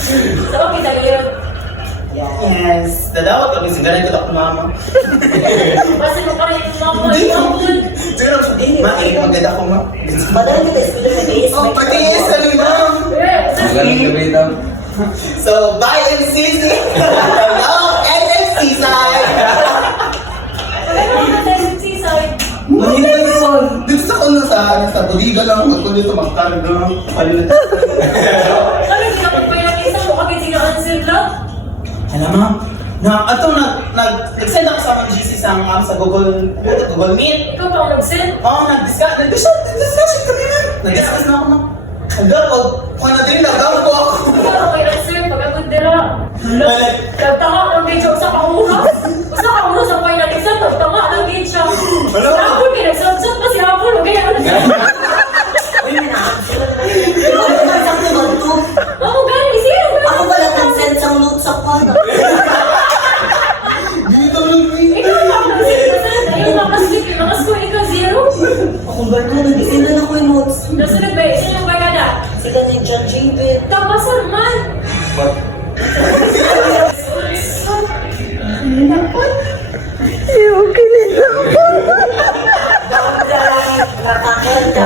So, okay sa iyo. Yes. Dadawat kami sa ganay ko ako mama. Kasi mo pa rin yung mama. Siguro sa maingit maganda ko ma. Madami kita eskwela sa base. Oh, patiis sa nila. Magandang gabi daw. So, bye MCC. Hello, NFC side. Ano ka sa seaside? Mahintay ko. Dito sa kuno sa tuligan lang ako dito magkarga. Palit. Sabi, ginapag pa yung isa mo kasi sina-answer lang. Alam mo, nag-send ako sa mga GC sa Google Meet. Ikaw pa ako nag-send. Oo, nag-discussion kami na. Nag-discuss na ako na. Hanggang kung na din, nagdaw ko ako. Ikaw ako i-answer pag-agod nila. Nagtanga ang video sa kamuha. Basta kamuha sa pay ng isa, nagtanga ang gate siya. Wala. Ako, kinagsat-sat pa si Ako. Kaya ano siya? Uy, ako naman sa kumag to. Ako, gani, siya. Ako pala nag-send sa notes sa kwana. Dito lang eh. Ikaw pa ako nag-send. Ayun, makaslik. Nakas ko, ikaw zero. Ako ba na, nag-send na ako yung notes. Nasunod ba? Isa yung bagada. Sila ni John David. Tapasan man. Nakakanta.